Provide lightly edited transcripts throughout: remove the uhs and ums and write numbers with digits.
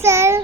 Sir.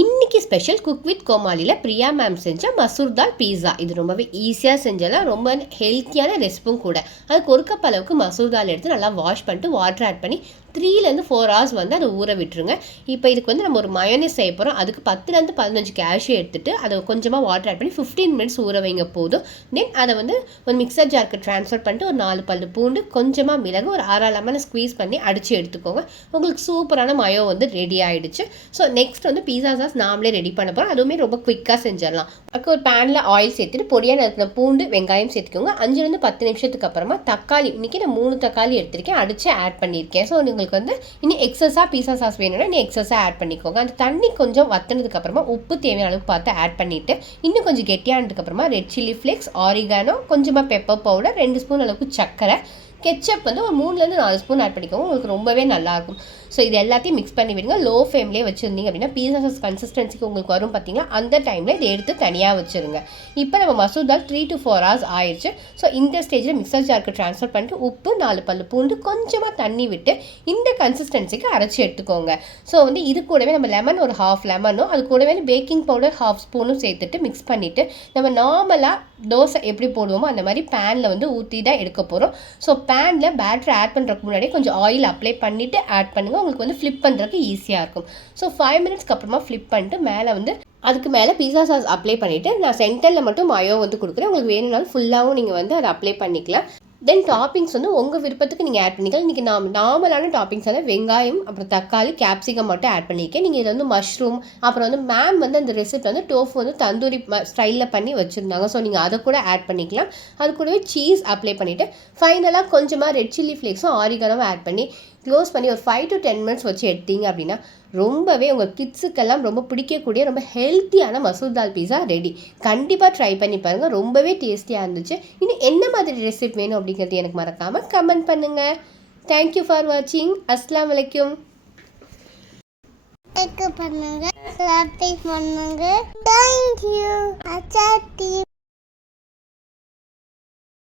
இன்னைக்கு special cook with கோமாளியில் Priya ma'am செஞ்ச மசூர் தால் பீஸா. இது ரொம்பவே ஈஸியாக செஞ்சாலும் ரொம்ப ஹெல்த்தியான ரெசிப்பும் கூட. அதுக்கு ஒரு கப் அளவுக்கு மசூர் தால் எடுத்து நல்லா வாஷ் பண்ணிட்டு வாட்டர் ஆட் பண்ணி 3-4 hours வந்து அதை ஊற விட்டுருங்க. இப்போ இதுக்கு வந்து நம்ம ஒரு மயோனைஸ் செய்ய போகிறோம். அதுக்கு 10-15 கேஷ்யூ எடுத்துட்டு அதை கொஞ்சமாக வாட்டர் ஆட் பண்ணி 15 minutes ஊற வைங்க போதும். தென் அதை வந்து ஒரு மிக்சர் ஜாருக்கு ட்ரான்ஸ்ஃபர் பண்ணிட்டு ஒரு 4 பல்லு பூண்டு, கொஞ்சமாக மிளகு, ஒரு 1/2 லெமனை ஸ்க்வீஸ் பண்ணி அடித்து எடுத்துக்கோங்க. உங்களுக்கு சூப்பரான மயோ வந்து ரெடி ஆகிடுச்சு. ஸோ நெக்ஸ்ட் வந்து பீஸா சாஸ் நாமளே ரெடி பண்ண போகிறோம். அதுவுமே ரொம்ப குயிக்காக செஞ்சிடலாம். அதுக்கு ஒரு பேனில் ஆயில் சேர்த்துட்டு பொடியாக இருக்கிற பூண்டு, வெங்காயம் சேர்த்துக்கோங்க. 5-10 நிமிஷத்துக்கு அப்புறமா தக்காளி, இன்றைக்கி நான் 3 தக்காளி எடுத்திருக்கேன், அடித்து ஆட் பண்ணியிருக்கேன். ஸோ உங்களுக்கு வந்து இன்னும் எக்ஸஸாக பீஸா சாஸ் வேணும்னா நீ எக்ஸஸாக ஆட் பண்ணிக்கோங்க. அந்த தண்ணி கொஞ்சம் வற்றினதுக்கு அப்புறமா உப்பு தேவையான அளவுக்கு பார்த்து ஆட் பண்ணிவிட்டு இன்னும் கொஞ்சம் கெட்டியானதுக்கு அப்புறமா ரெட் சில்லி ஃப்ளேக்ஸ், ஆரிகானோ, கொஞ்சமாக பெப்பர் பவுடர், 2 ஸ்பூன் அளவுக்கு சர்க்கரை, கெச்சப் வந்து ஒரு 3-4 ஸ்பூன் ஆட் பண்ணிக்கோங்க. உங்களுக்கு ரொம்பவே நல்லாயிருக்கும். ஸோ இது எல்லாத்தையும் மிக்ஸ் பண்ணி விடுங்க. லோ ஃப்ளேம்லேயே வச்சுருந்தீங்க அப்படின்னா பீஸா சாஸ் கன்சிஸ்டன்சிக்கு உங்களுக்கு வரும் பார்த்தீங்களா, அந்த டைமில் இதை எடுத்து தனியாக வச்சுருங்க. இப்போ நம்ம மசூர் தால் 3-4 hours ஆயிடுச்சு. ஸோ இந்த ஸ்டேஜில் மிக்சர் ஜாருக்கு ட்ரான்ஸ்ஃபர் பண்ணிட்டு உப்பு, 4 பல்லு பூண்டு, கொஞ்சமாக தண்ணி விட்டு இந்த கன்சிஸ்டன்சிக்கு அரைச்சி எடுத்துக்கோங்க. ஸோ வந்து இது கூடவே நம்ம லெமன் ஒரு 1/2 லெமனும் அது கூடவே பேக்கிங் பவுடர் 1/2 ஸ்பூனும் சேர்த்துட்டு மிக்ஸ் பண்ணிவிட்டு நம்ம நார்மலாக தோசை எப்படி போடுவோமோ அந்த மாதிரி பேனில் வந்து ஊற்றி தான் எடுக்க போகிறோம். ஸோ பேனில் பேட்டர் ஆட் பண்ணுறதுக்கு முன்னாடியே கொஞ்சம் ஆயில் அப்ளை பண்ணிவிட்டு ஆட் பண்ணுங்கள். உங்களுக்கு வந்து ஃப்ளிப் பண்ணுறதுக்கு ஈஸியாக இருக்கும். ஸோ 5 minutesக்கு அப்புறமா ஃப்ளிப் பண்ணிட்டு மேலே வந்து அதுக்கு மேலே பீஸா சாஸ் அப்ளை பண்ணிவிட்டு நான் சென்டரில் மட்டும் மயோ வந்து கொடுக்குறேன். உங்களுக்கு வேணும்னாலும் ஃபுல்லாகவும் நீங்கள் வந்து அதை அப்ளை பண்ணிக்கலாம். தென் டாப்பிங்ஸ் வந்து உங்கள் விருப்பத்துக்கு நீங்கள் ஆட் பண்ணிக்கலாம். இன்றைக்கி நார்மலான டாப்பிங்ஸ் வந்து வெங்காயம், அப்புறம் தக்காளி, கேப்சிகம் மட்டும் ஆட் பண்ணியிருக்கேன். நீங்கள் இதில் வந்து மஷ்ரூம், அப்புறம் வந்து மேம் வந்து அந்த ரெசிபி வந்து டோஃபு வந்து தந்தூரி ஸ்டைலில் பண்ணி வச்சுருந்தாங்க. ஸோ நீங்கள் அதை கூட ஆட் பண்ணிக்கலாம். அது கூடவே சீஸ் அப்ளை பண்ணிவிட்டு ஃபைனலாக கொஞ்சமாக ரெட் சில்லி ஃப்ளேக்ஸும் ஆரிகானோவும் ஆட் பண்ணி க்ளோஸ் பண்ணி ஒரு 5-10 minutes வச்சு எடுத்தீங்க அப்படின்னா ரொம்பவே உங்கள் கிட்ஸுக்கெல்லாம் ரொம்ப பிடிக்கக்கூடிய ரொம்ப ஹெல்த்தியான மசூர் தால் பீஸா ரெடி. கண்டிப்பாக ட்ரை பண்ணி பாருங்கள். ரொம்பவே டேஸ்டியாக இருந்துச்சு. இன்னும் என்ன மாதிரி ரெசிபி வேணும் அப்படிங்கிறது எனக்கு மறக்காமல் கமெண்ட் பண்ணுங்கள். தேங்க்யூ ஃபார் வாட்சிங். அஸ்ஸலாமு அலைக்கும். பண்ணுங்க, சப்ஸ்கிரைப் பண்ணுங்க. தேங்க்யூ. அச்சாத்தி.